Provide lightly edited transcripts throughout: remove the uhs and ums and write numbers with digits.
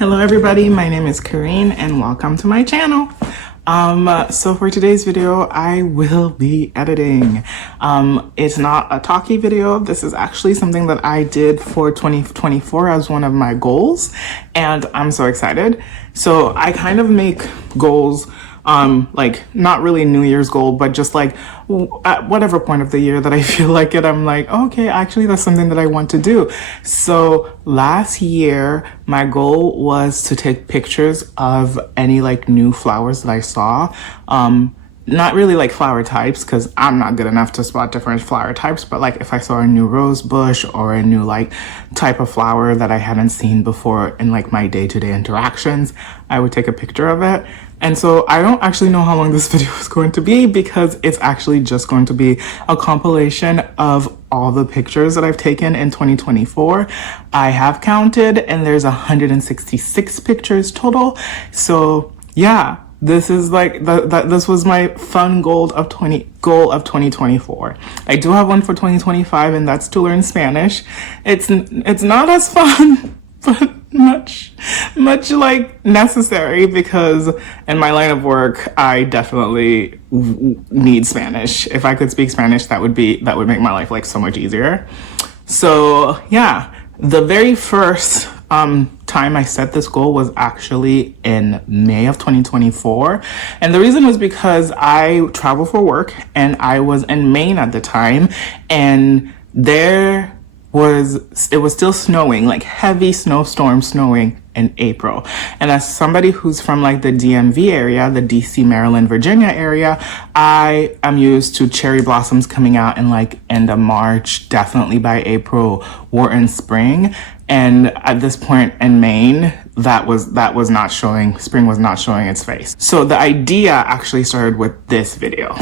Hello everybody, my name is Karine and welcome to my channel. So for today's video, I will be editing. It's not a talkie video. This is actually something that I did for 2024 as one of my goals, and I'm so excited. So I kind of make goals, like not really New Year's goal, but just like at whatever point of the year that I feel like it, I'm like, okay, actually that's something that I want to do. So last year, my goal was to take pictures of any like new flowers that I saw. Not really like flower types, because I'm not good enough to spot different flower types, but like if I saw a new rose bush or a new like type of flower that I hadn't seen before in like my day-to-day interactions, I would take a picture of it. And so I don't actually know how long this video is going to be, because it's actually just going to be a compilation of all the pictures that I've taken in 2024. I have counted and there's 166 pictures total. So yeah, this is like this was my fun goal of 2024. I do have one for 2025, and that's to learn Spanish. It's not as fun, but much like necessary, because in my line of work I definitely need Spanish. If I could speak Spanish, that would make my life like so much easier. So yeah, the very first time I set this goal was actually in May of 2024, and the reason was because I travel for work and I was in Maine at the time, and it was still snowing, like heavy snowstorm snowing in April. And as somebody who's from like the DMV area, the DC, Maryland, Virginia area, I am used to cherry blossoms coming out in like end of March, definitely by April, we're in spring. And at this point in Maine, that was not showing, spring was not showing its face. So the idea actually started with this video.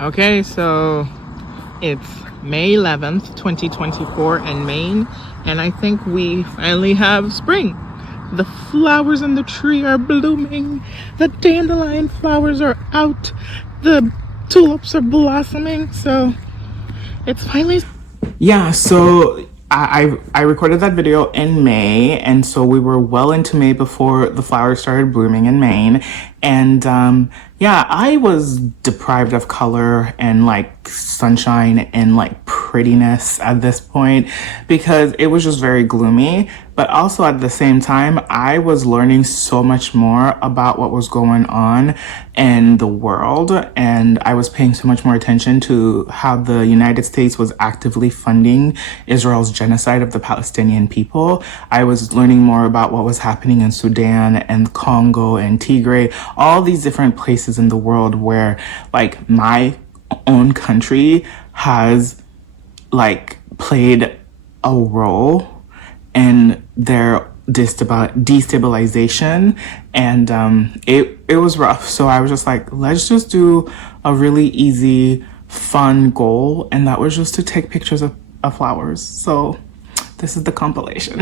Okay, so it's May 11th, 2024 in Maine, and I think we finally have spring. The flowers in the tree are blooming, the dandelion flowers are out, the tulips are blossoming, so it's finally... Yeah, so I recorded that video in May, and so we were well into May before the flowers started blooming in Maine. And yeah, I was deprived of color and like sunshine and like prettiness at this point, because it was just very gloomy. But also at the same time, I was learning so much more about what was going on in the world, and I was paying so much more attention to how the United States was actively funding Israel's genocide of the Palestinian people. I was learning more about what was happening in Sudan and Congo and Tigray, all these different places in the world where like my own country has like played a role in their destabilization, and it was rough. So I was just like, let's just do a really easy, fun goal, and that was just to take pictures of flowers. So this is the compilation.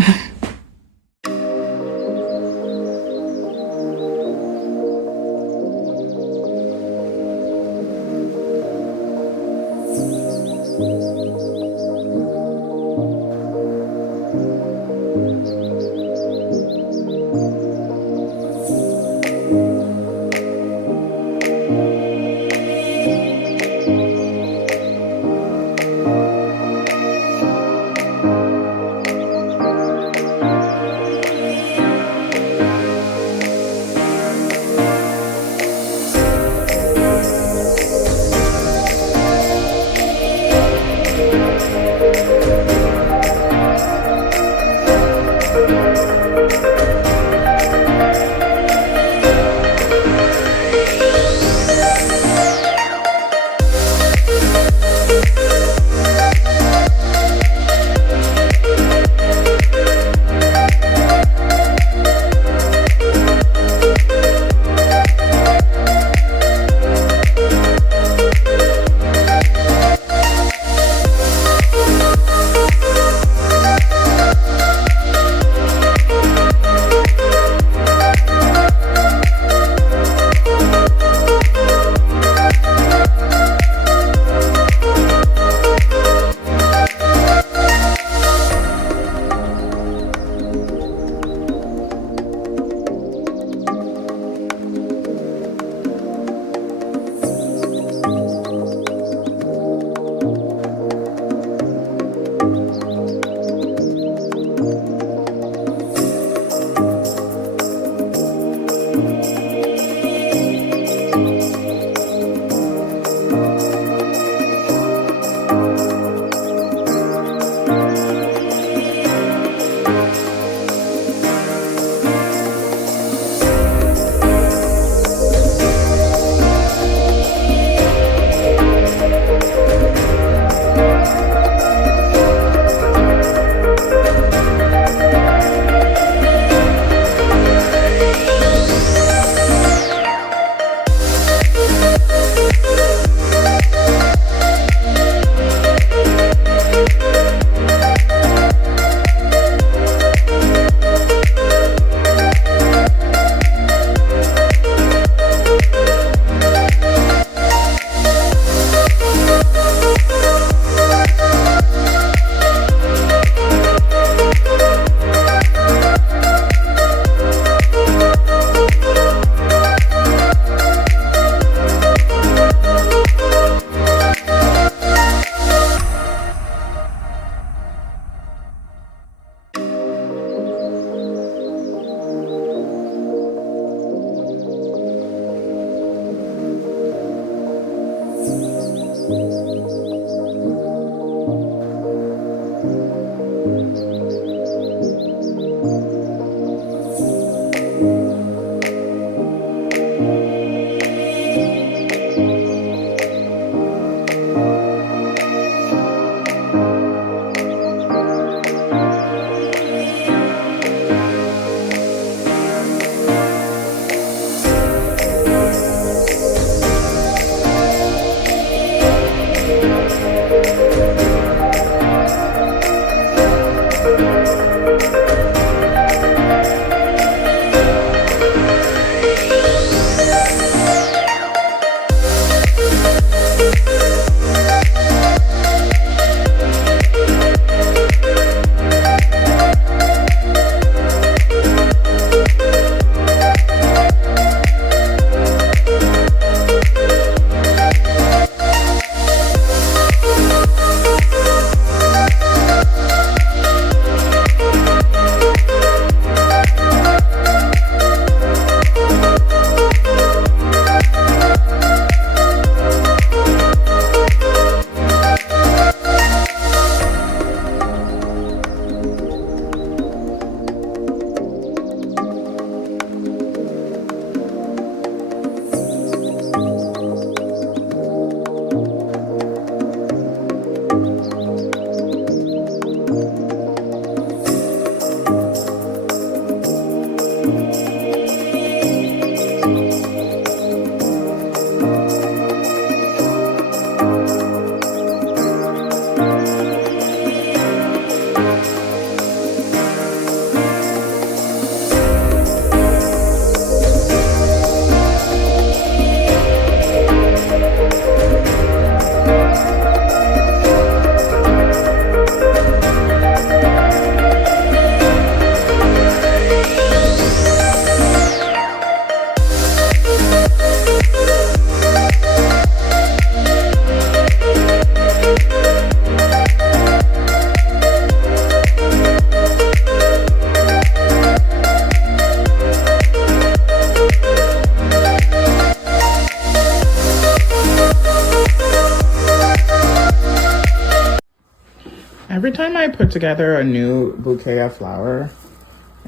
Every time I put together a new bouquet of flower,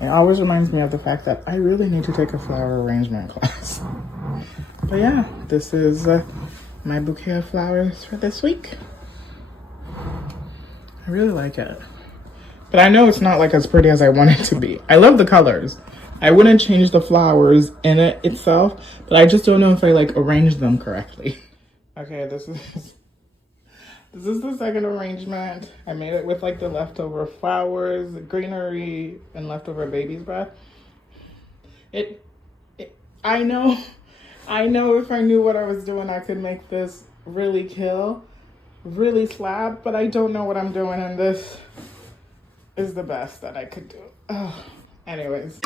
it always reminds me of the fact that I really need to take a flower arrangement class. But yeah, this is my bouquet of flowers for this week. I really like it. But I know it's not like as pretty as I want it to be. I love the colors. I wouldn't change the flowers in it itself, but I just don't know if I like arranged them correctly. Okay, this is the second arrangement. I made it with like the leftover flowers, greenery, and leftover baby's breath. I know if I knew what I was doing, I could make this really kill, really slap, but I don't know what I'm doing, and this is the best that I could do. Oh, anyways.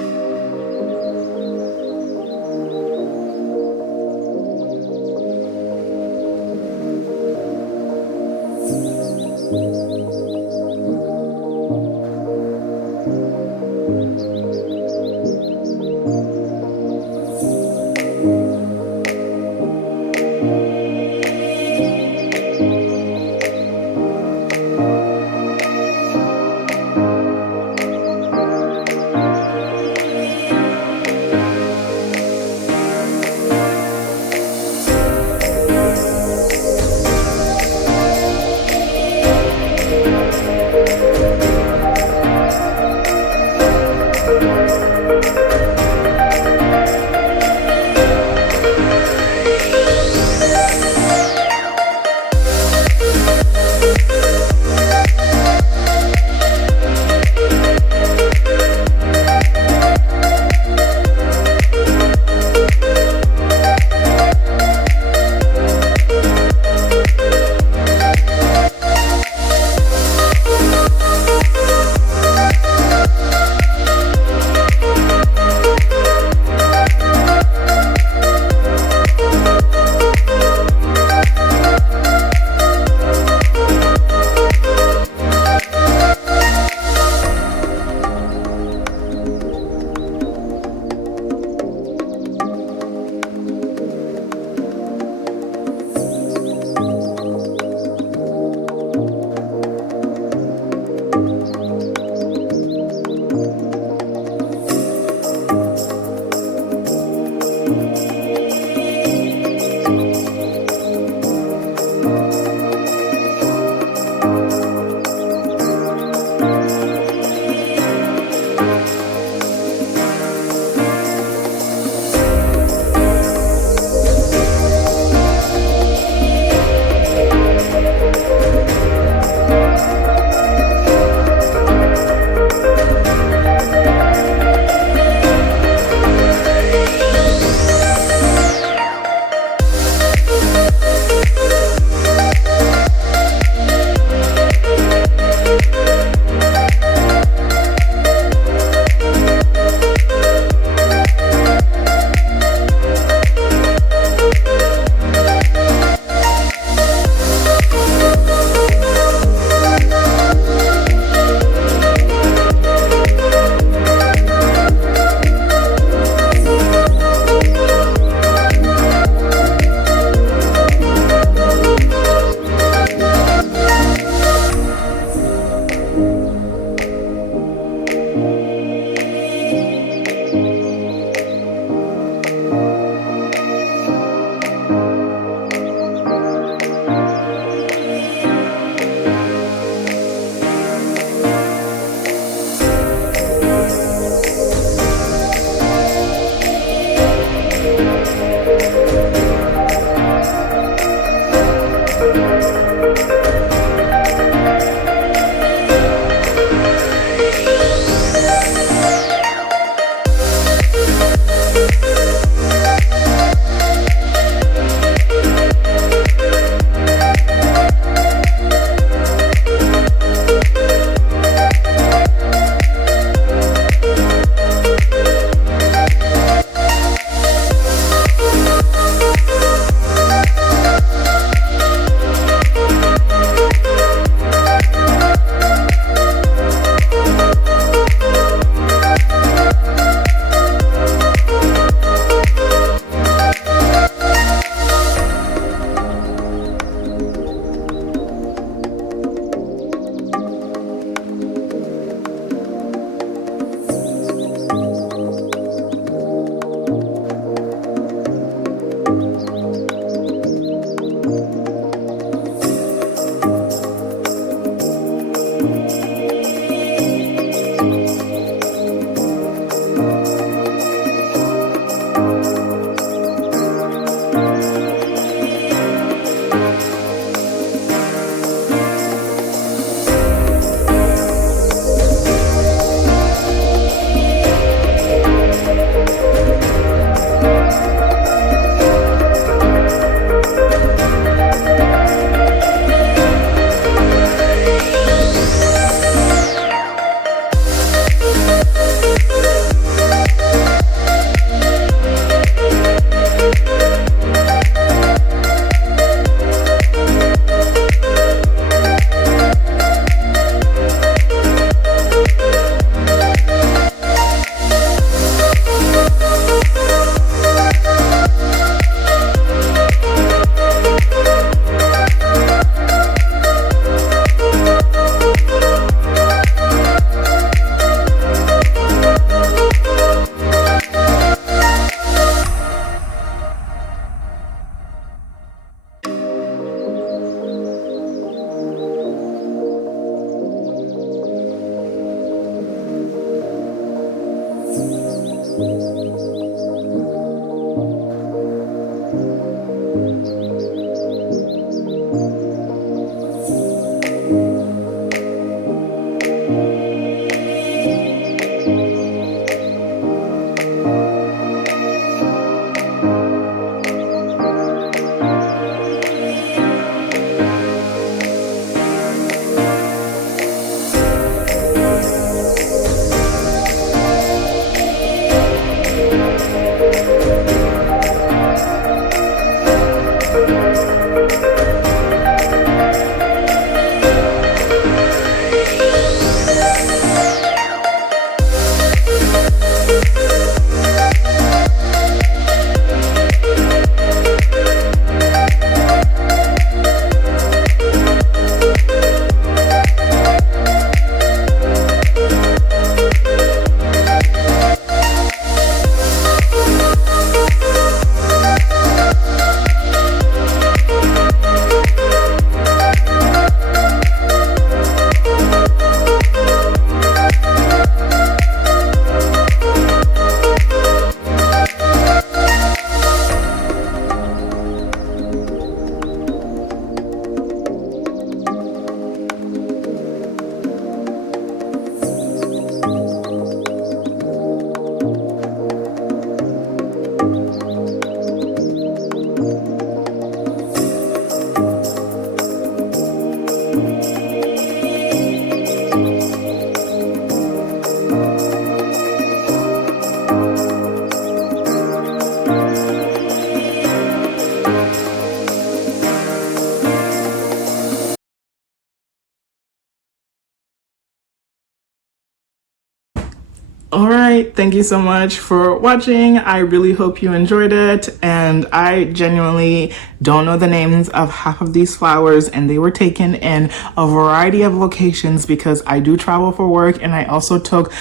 All right, thank you so much for watching. I really hope you enjoyed it, and I genuinely don't know the names of half of these flowers, and they were taken in a variety of locations because I do travel for work, and I also took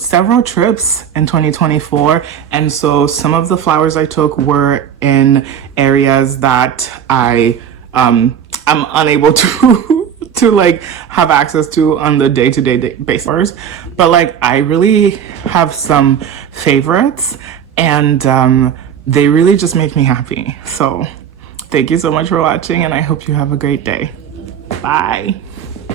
several trips in 2024, and so some of the flowers I took were in areas that I'm unable to to like have access to on the day-to-day basis. But like I really have some favorites, and they really just make me happy. So thank you so much for watching, and I hope you have a great day. Bye.